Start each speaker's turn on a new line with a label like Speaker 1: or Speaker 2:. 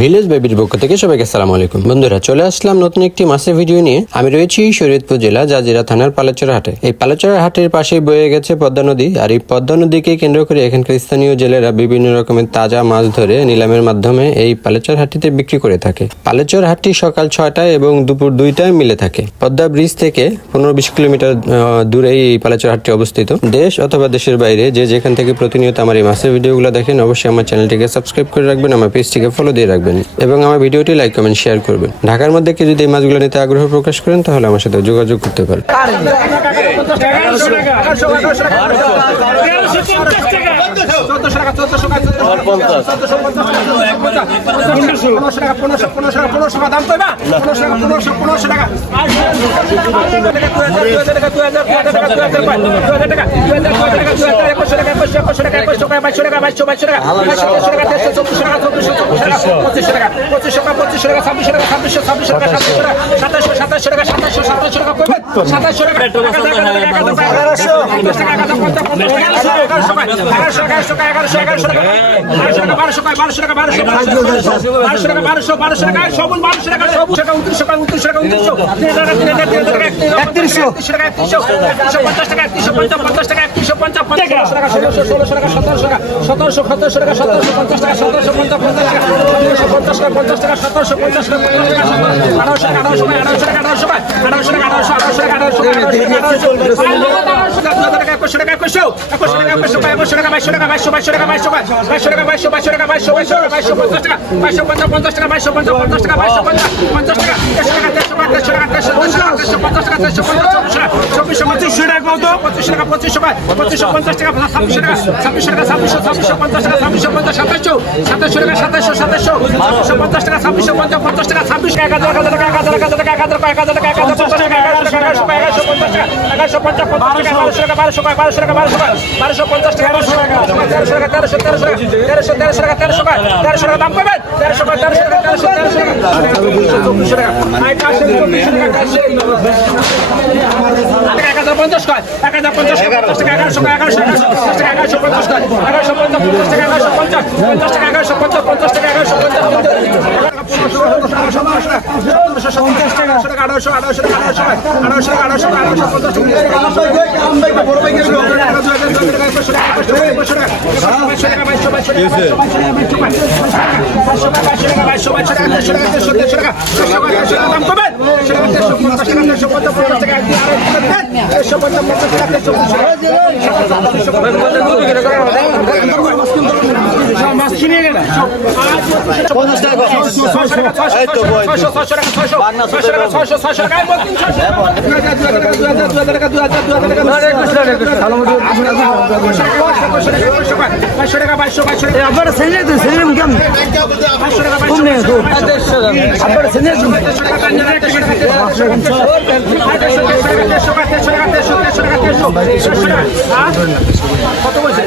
Speaker 1: Village বেবির পক্ষ থেকে সবাইকে আসসালামু আলাইকুম। বন্ধুরা চলে আসলাম নতুন একটি মাছের ভিডিও নিয়ে। আমি রয়েছি শরীয়তপুর জেলা জাজিরা থানার পালাচড়া হাটে। এই পালাচড়া হাটের পাশে বয়ে গেছে পদ্মা নদী। আর এই পদ্মা নদীকে কেন্দ্র করে এখানকার স্থানীয় জেলেরা বিভিন্ন রকমের তাজা মাছ ধরে নিলামের মাধ্যমে এই পালেচর হাটটিতে বিক্রি করে থাকে। পালেচর হাটটি সকাল ছয়টায় এবং দুপুর দুইটায় মিলে থাকে। পদ্মা ব্রিজ থেকে পনেরো বিশ কিলোমিটার আহ, দূরে এই পালেচর হাটটি অবস্থিত। দেশ অথবা দেশের বাইরে যে যেখান থেকে প্রতিনিয়ত আমার এই মাছের ভিডিওগুলো দেখেন অবশ্যই আমার চ্যানেলটিকে সাবস্ক্রাইব করে রাখবেন আমার পেজটিকে ফলো দিয়ে রাখবেন এবং আমার ভিডিওটি লাইক কমেন্ট শেয়ার করবেন ঢাকার মধ্যে কেউ যদি এই মাছগুলো নিতে আগ্রহ প্রকাশ করেন তাহলে আমার সাথে যোগাযোগ করতে পারেন
Speaker 2: সতেরোশো সতেরোশো টাকা বারোশো টাকা বারোশো টাকা সবুজ বারোশো টাকা সবুজ টাকা উনত্রিশ টাকা উনত্রিশ টাকা উনত্রিশ একত্রিশশো টাকা একত্রিশশো পঞ্চাশ টাকা একত্রিশশো পঞ্চাশ টাকা একত্রিশশো পঞ্চাশ টাকা ষোলোশো টাকা ষোলোশো টাকা সতেরোশো টাকা সতেরোশো সতেরোশো টাকা সতেরোশো পঞ্চাশ টাকা সতেরোশো পঞ্চাশ পঞ্চাশ টাকা পঞ্চাশ টাকা সতেরোশো পঞ্চাশ টাকা পঞ্চাশ টাকা আঠারোশো টাকা আঠারোশো টাকা আঠারোশো টাকা আঠারোশো আঠারোশো টাকা আঠারোশো টাকা আঠারোশো টাকা আঠারোশো টাকা আঠারোশো একুশশো টাকা একুশশো একুশশো টাকা বাইশশো টাকা বাইশশো বাইশশো টাকা বাইশশো বাইশশো টাকা বাইশশো বাইশশো টাকা বাইশশো বাইশশো টাকা বাইশশো পঞ্চাশ টাকা বাইশশো পঞ্চাশ পঞ্চাশ টাকা বাইশশো পঞ্চাশ পঞ্চাশ টাকা বাইশশো পঞ্চাশ পঞ্চাশ টাকা দেড়শো টাকা দেড়শো টাকা দেড়শো টাকা দেড়শো পঞ্চাশ টাকা দেড়শো পঞ্চাশ টাকা চব্বিশশো পঁচিশশো টাকা কত পঁচিশশো টাকা পঁচিশশো পঁচিশশো পঞ্চাশ টাকা ছাব্বিশশো টাকা ছাব্বিশশো টাকা ছাব্বিশশো ছাব্বিশশো পঞ্চাশ টাকা ছাব্বিশশো ছাব্বিশশো পঞ্চাশ টাকা ছাব্বিশশো পঞ্চাশ পঞ্চাশ টাকা ছাব্বিশ এক হাজার এক হাজার টাকা এক হাজার এক হাজার টাকা এক হাজার এক হাজার টাকা এক হাজার পঞ্চাশ টাকা এগারোশো টাকা এগারোশো টাকা পঞ্চাশ টাকা এগারোশো পঞ্চাশ পঞ্চাশ টাকা বারোশো টাকা বারোশো টাকা বারোশো টাকা বারোশো টাকা পঞ্চাশ টাকা বারোশো টাকা তেরোশো টাকা তেরোশো তেরোশো টাকা তেরোশো তেরোশো টাকা তেরোশো টাকা তেরোশো টাকা দাম পাবেন তেরোশো টাকা তেরোশো টাকা তেরোশো তেরোশো টাকা চব্বিশশো টাকা টাকা এক হাজার পঞ্চাশ কয় এক হাজার পঞ্চাশ পঞ্চাশ টাকা এগারোশো টাকা এগারোশো এগারোশো টাকা এগারোশো পঞ্চাশ কয় এগারোশো পঞ্চাশ পঞ্চাশ টাকা এগারোশো পঞ্চাশ পঞ্চাশ টাকা এগারোশো পঞ্চাশ পঞ্চাশ টাকা এগারোশো পঞ্চাশ মাছ কিনে গেলে?
Speaker 3: পঞ্চাশ টাকা এই তো বই বাংলা ছশো টাকা। ছশো ছশো টাকা
Speaker 2: বাইশশো টাকা বাইশশো বাইশশো টাকা আপনারা সেনে তো সেনে কেমন বাইশশো টাকা বাইশশো আপনারা সেনে কত বলছেন